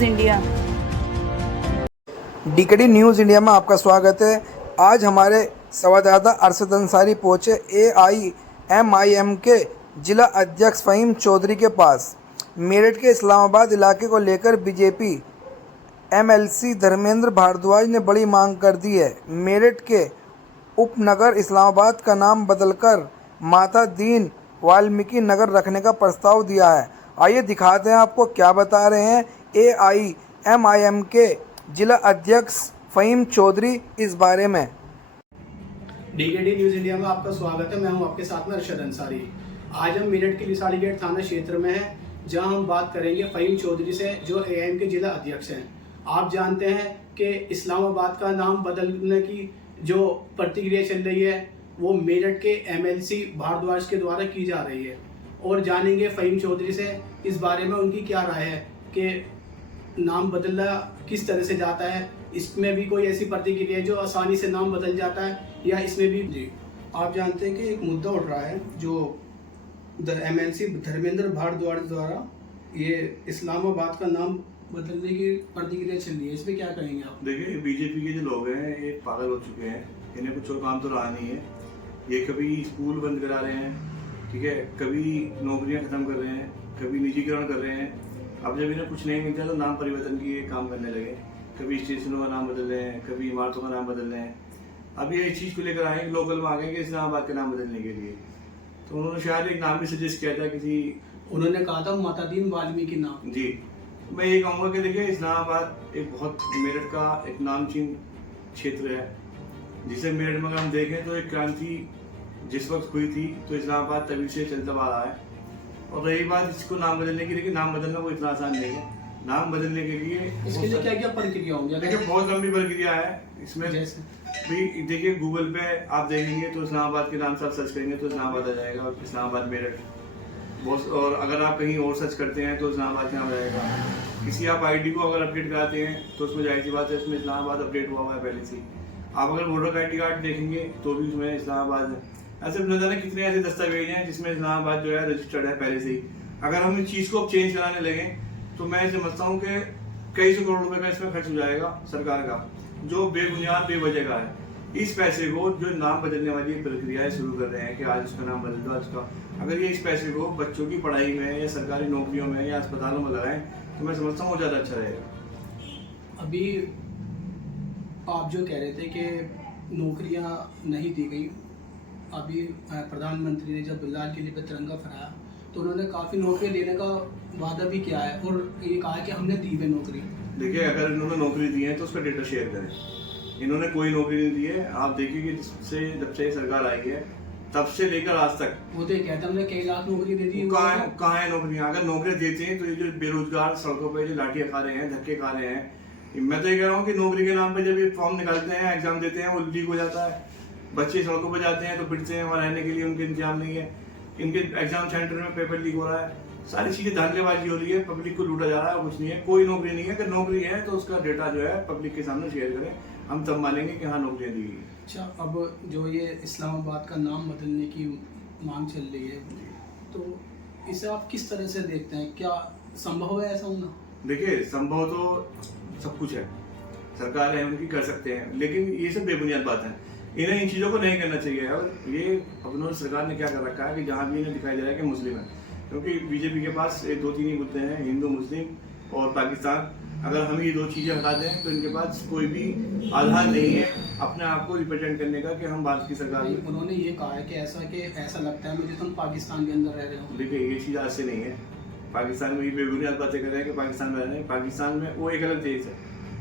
News India. Decade news India में आपका स्वागत है। आज हमारे संवाददाता अरशद अंसारी पहुंचे AIMIM के जिला अध्यक्ष फ़हीम चौधरी के पास। मेरठ के इस्लामाबाद इलाके को लेकर बीजेपी MLC धर्मेंद्र भारद्वाज ने बड़ी मांग कर दी है। मेरठ के उपनगर इस्लामाबाद का नाम बदलकर माता दीन वाल्मीकि नगर रखने का प्रस्ताव दिया है। आइए दिखाते हैं आपको क्या बता रहे हैं AIMIM के जिला अध्यक्ष फ़हीम चौधरी इस बारे में। डीकेडी न्यूज़ इंडिया में आपका स्वागत है। मैं हूं आपके साथ में अरशद अंसारी। आज हम मेरठ के लिसाड़ी गेट थाना क्षेत्र में हैं, जहां हम बात करेंगे फ़हीम चौधरी से, जो AIM के जिला अध्यक्ष हैं। आप जानते हैं कि इस्लामाबाद का नाम बदलने की जो प्रतिक्रिया चल रही है वो मेरठ के MLC भारद्वाज के द्वारा की जा रही है, और जानेंगे फ़हीम चौधरी से इस बारे में उनकी क्या राय है कि नाम बदलना किस तरह से जाता है। इसमें भी कोई ऐसी प्रतिक्रिया है जो आसानी से नाम बदल जाता है, या इसमें भी जी आप जानते हैं कि एक मुद्दा उठ रहा है जो MLC धर्मेंद्र भारद्वाज द्वारा ये इस्लामाबाद का नाम बदलने की प्रतिक्रिया चल रही है, इस पर क्या कहेंगे आप? देखिए, बीजेपी के जो लोग हैं ये पागल हो चुके हैं। इन्हें कुछ और काम तो रहा नहीं है। ये कभी स्कूल बंद करा रहे हैं, ठीक है, कभी नौकरियां खत्म कर रहे हैं, कभी निजीकरण कर रहे हैं। अब जब इन्हें कुछ नहीं मिलता तो नाम परिवर्तन की ये काम करने लगे। कभी स्टेशनों का नाम बदल रहे हैं, कभी इमारतों का नाम बदल रहे हैं। अब ये इस चीज़ को लेकर आए लोकल में आ गए कि इस्लामाबाद का नाम बदलने के लिए। तो उन्होंने शायद एक नाम भी सजेस्ट किया था किसी, उन्होंने कहा था माता दीन वाल्मीकि नाम। जी, मैं ये कहूँगा कि देखिए, इस्लामाबाद एक बहुत मेरठ का एक नामचीन क्षेत्र है, जिसे मेरठ में अगर हम देखें तो एक क्रांति जिस वक्त हुई थी तो इस्लामाबाद तभी से चलता आ रहा है। और रही बात इसको नाम बदलने की, देखिए नाम बदलना कोई इतना आसान नहीं है। नाम बदलने के लिए इसके लिए क्या क्या प्रक्रिया होंगी? देखिए, बहुत लंबी प्रक्रिया है इसमें। जैसे भी देखिए, गूगल पे आप देखेंगे तो इस्लामाबाद के नाम से आप सर्च करेंगे तो इस्लामाबाद आ जाएगा, और इस्लामाबाद मेरठ बहुत। और अगर आप कहीं और सर्च करते हैं तो इस्लामाबाद के नाम आ जाएगा। किसी आप ID को अगर अपडेट कराते हैं तो उसमें जाहिर सी बात है उसमें इस्लामाबाद अपडेट हुआ है पहले से ही। आप अगर वोटर ID कार्ड देखेंगे तो भी उसमें इस्लामाबाद है। ऐसे न जाने कितने ऐसे दस्तावेज हैं जिसमें इस्लामाबाद जो है रजिस्टर्ड है पहले से ही। अगर हम इस चीज़ को अब चेंज कराने लगे तो मैं समझता हूँ कि कई सौ करोड़ रुपए का इसमें खर्च हो जाएगा सरकार का, जो बेबुनियाद बेवजह का है। इस पैसे को जो नाम बदलने वाली प्रक्रिया शुरू कर रहे हैं कि आज उसका नाम बदल दो, आज का, अगर ये इस पैसे को बच्चों की पढ़ाई में या सरकारी नौकरियों में या अस्पतालों में लगाएं तो मैं समझता हूँ ज़्यादा अच्छा रहेगा। अभी आप जो कह रहे थे कि नौकरियां नहीं दी गई, अभी प्रधानमंत्री ने जब लाल किले पर तिरंगा फहराया तो उन्होंने काफ़ी नौकरियां देने का वादा भी किया है, और ये कहा है कि हमने दी है नौकरी। देखिए, अगर इन्होंने नौकरी दी है तो उसका डेटा शेयर करें। इन्होंने कोई नौकरी नहीं दी है। आप देखिए कि जब से सरकार आई है तब से लेकर आज तक वो तो कहते हैं हमने कई लाख नौकरी दे दी। कहाँ है नौकरियाँ? अगर नौकरी देते हैं तो ये जो बेरोजगार सड़कों पे जो लाठियाँ खा रहे हैं, धक्के खा रहे हैं, मैं तो ये कह रहा हूँ कि नौकरी के नाम पे जब ये फॉर्म निकालते हैं, एग्जाम देते हैं, वो लीक हो जाता है। बच्चे सड़कों पर जाते हैं तो पिटते हैं, वहाँ रहने के लिए उनके इंतजाम नहीं है। इनके एग्जाम सेंटर में पेपर लीक हो रहा है, सारी चीज़ें धांधलेबाजी हो रही है, पब्लिक को लूटा जा रहा है, कुछ नहीं है, कोई नौकरी नहीं है। अगर नौकरी है तो उसका डेटा जो है पब्लिक के सामने शेयर करें, हम तब मानेंगे कि हाँ नौकरियाँ दी गई। अच्छा, अब जो ये इस्लामाबाद का नाम बदलने की मांग चल रही है तो इसे आप किस तरह से देखते हैं? क्या संभव है ऐसा होना? देखिए, संभव तो सब कुछ है, सरकार है उनकी कर सकते हैं, लेकिन ये सब बेबुनियाद बात है। इन्हें इन चीज़ों को नहीं करना चाहिए। और ये अपनों सरकार ने क्या कर रखा है कि जहाँ भी इन्हें दिखाई दे रहा है कि मुस्लिम है, क्योंकि बीजेपी के पास 2-3 ही मुद्दे हैं, हिंदू, मुस्लिम और पाकिस्तान। अगर हम ये 2 चीज़ें हटा दें तो इनके पास कोई भी आधार नहीं है अपने आप को रिप्रेजेंट करने का कि हम भारत की सरकार में। उन्होंने ये कहा है कि ऐसा लगता है मुझे तुम पाकिस्तान के अंदर रह रहे हो। देखिए, ये चीज़ आज से नहीं है। पाकिस्तान में ये बेबुनियाद बातें कर रहे हैं कि पाकिस्तान में रह रहे हैं। पाकिस्तान में वो एक अलग देश है,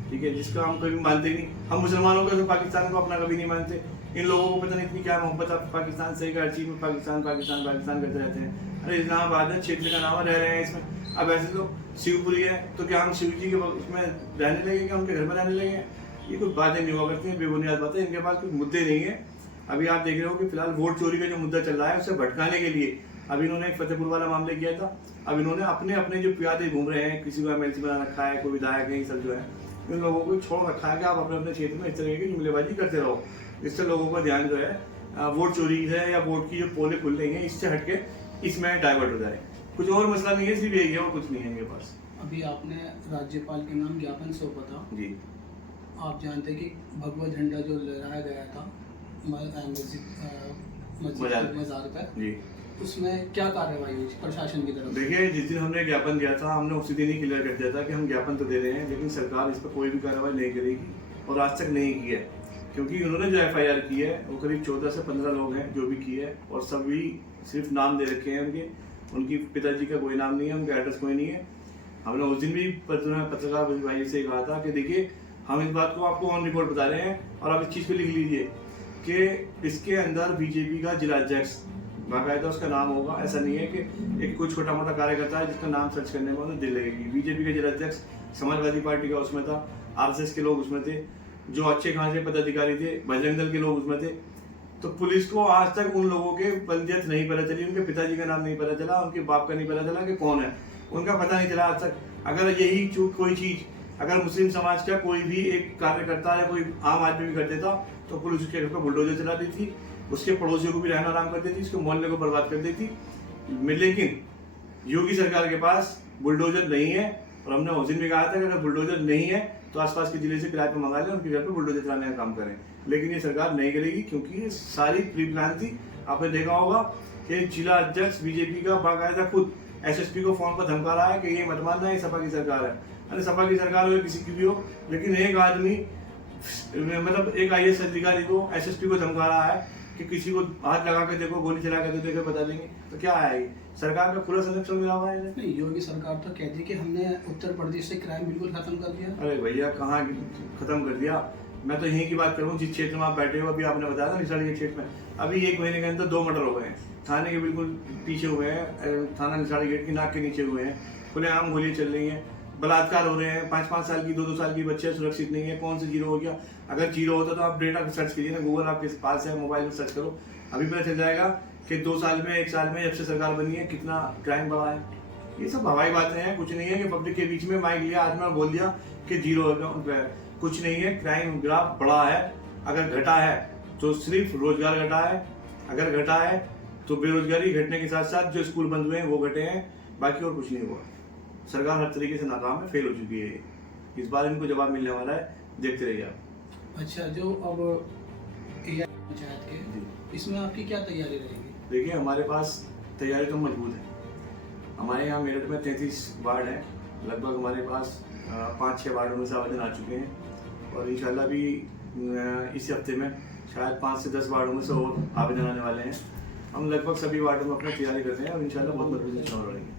ठीक है, जिसका हम कभी मानते ही नहीं। हम मुसलमानों को तो पाकिस्तान को अपना कभी नहीं मानते। इन लोगों को पता नहीं इतनी क्या मोहब्बत आप पाकिस्तान से, हर चीज़ में पाकिस्तान पाकिस्तान पाकिस्तान करते रहते हैं। अरे इस्लामाबाद है, क्षेत्र का नाम रह रहे हैं इसमें। अब ऐसे तो शिवपुरी है, तो क्या हम शिव जी के उसमें रहने लगे, क्या उनके घर में रहने लगे? ये कुछ बातें नहीं हुआ करती हैं, बेबुनियाद बातें। इनके पास कुछ मुद्दे नहीं है। अभी आप देख रहे हो कि फिलहाल वोट चोरी का जो मुद्दा चल रहा है उसे भटकाने के लिए अभी इन्होंने एक फतेहपुर वाला मामले किया था। अब इन्होंने अपने अपने जो प्यादे घूम रहे हैं, किसी को MLC बना रखा है, कोई विधायक है, सब जो है, इन लोगों को छोड़ रखा है कि आप अपने अपने क्षेत्र में इस तरह की जुमलेबाजी करते रहो। इससे लोगों का ध्यान जो है वोट चोरी है या वोट की जो पोलें खुल रही हैं इससे हटके इसमें डाइवर्ट हो जाए। कुछ और मसला नहीं है, सिर्फ यही है और कुछ नहीं है इनके पास। अभी आपने राज्यपाल के नाम ज्ञापन सौंपा था। जी। आप जानते हैं कि भगवा झंडा जो लहराया गया था मजार पर, जी। उसमें क्या कार्रवाई हुई प्रशासन की तरफ से? देखिए, जिस दिन हमने ज्ञापन दिया था, हमने उसी दिन ही क्लियर कर दिया था कि हम ज्ञापन तो दे रहे हैं, लेकिन सरकार इस पर कोई भी कार्रवाई नहीं करेगी और आज तक नहीं की है। क्योंकि उन्होंने जो FIR की है वो करीब 14 से 15 लोग हैं जो भी की है, और सभी सिर्फ नाम दे रखे हैं उनकी पिताजी का कोई नाम नहीं है, उनका एड्रेस कोई नहीं है। हमने उस दिन भी पत्रकार भाई से कहा था कि देखिए, हम इस बात को आपको ऑन रिपोर्ट बता रहे हैं और आप इस चीज़ को लिख लीजिए कि इसके अंदर BJP का जिला अध्यक्ष बाकायदा उसका नाम होगा। ऐसा नहीं है कि एक कोई छोटा मोटा कार्यकर्ता है जिसका नाम सर्च करने में उन्हें दिल लगेगी। BJP का जिला अध्यक्ष समाजवादी पार्टी का उसमें था, RSS के लोग उसमें थे, जो अच्छे खासे पदाधिकारी थे, बजरंग दल के लोग उसमें थे। तो पुलिस को आज तक उन लोगों के बल्दियत नहीं पता चली, उनके पिताजी का नाम नहीं पता चला, उनके बाप का नहीं पता चला कि कौन है, उनका पता नहीं चला आज तक। अगर यही कोई चीज अगर मुस्लिम समाज का कोई भी एक कार्यकर्ता या कोई आम आदमी भी कर देता तो पुलिस उसके घर पर बुलडोजर चला दी थी, उसके पड़ोसियों को भी रहना आराम कर देती, उसके मोहल्ले को बर्बाद कर देती। लेकिन योगी सरकार के पास बुलडोजर नहीं है, और हमने उस दिन भी कहा था कि अगर बुलडोजर नहीं है तो आसपास के जिले से किराए पर मंगा लें, उनके घर पर बुलडोजर चलाने का काम करें। लेकिन ये सरकार नहीं करेगी, क्योंकि ये सारी प्री प्लान थी। आपने देखा होगा कि जिला अध्यक्ष BJP का बाकायदा खुद SSP को फोन पर धमका रहा है कि ये मत मानना, ये सपा की सरकार है। अरे सपा की सरकार हो या किसी की भी हो, लेकिन एक आदमी मतलब एक IAS अधिकारी को SSP को धमका रहा है कि किसी को हाथ लगा के देखो, गोली चला के देखो, बता देंगे। तो क्या आएगी? सरकार का खुला संरक्षण मिला हुआ है। नहीं, योगी सरकार तो कहती है कि हमने उत्तर प्रदेश से क्राइम बिल्कुल खत्म कर दिया। अरे भैया, कहाँ खत्म कर दिया? मैं तो यहीं की बात करूँ, जिस क्षेत्र में आप बैठे हो, अभी आपने बताया ना निशाड़ी के क्षेत्र में अभी 1 महीने के अंदर 2 मर्डर हो गए हैं। थाने के बिल्कुल पीछे हुए हैं, थाना निशाड़ी गेट की नाक के नीचे हुए हैं, खुलेआम गोलियां चल रही हैं, बलात्कार हो रहे हैं, 5-5 साल की 2-2 साल की बच्चे सुरक्षित नहीं है। कौन से जीरो हो गया? अगर जीरो होता तो आप डेटा सर्च कीजिए ना, गूगल आपके पास है, मोबाइल में सर्च करो, अभी पता चल जाएगा कि 2 साल में 1 साल में जब से सरकार बनी है कितना क्राइम बढ़ा है। ये सब हवाई बातें हैं, कुछ नहीं है कि पब्लिक के बीच में माइक लिया आदमी और बोल दिया कि जीरो है। कुछ नहीं है, क्राइम ग्राफ बढ़ा है। अगर घटा है तो सिर्फ रोजगार घटा है, अगर घटा है तो बेरोजगारी घटने के साथ साथ जो स्कूल बंद हुए हैं वो घटे हैं, बाकी और कुछ नहीं हुआ। सरकार हर तरीके से नाकाम है, फेल हो चुकी है। इस बार इनको जवाब मिलने वाला है, देखते रहिए आप। अच्छा, जो अब AI पंचायत के, इसमें आपकी क्या तैयारी रहेगी? देखिए, हमारे पास तैयारी तो मजबूत है। हमारे यहाँ मेरठ में 33 वार्ड हैं, लगभग हमारे पास 5-6 वार्डों में से आवेदन आ चुके हैं, और इंशाल्लाह भी इस हफ्ते में शायद 5 से 10 वार्डों में से और आवेदन आने वाले हैं। हम लगभग सभी वार्डों में अपनी तैयारी करते हैं और इंशाल्लाह बहुत मजबूत चुनाव लड़ेंगे।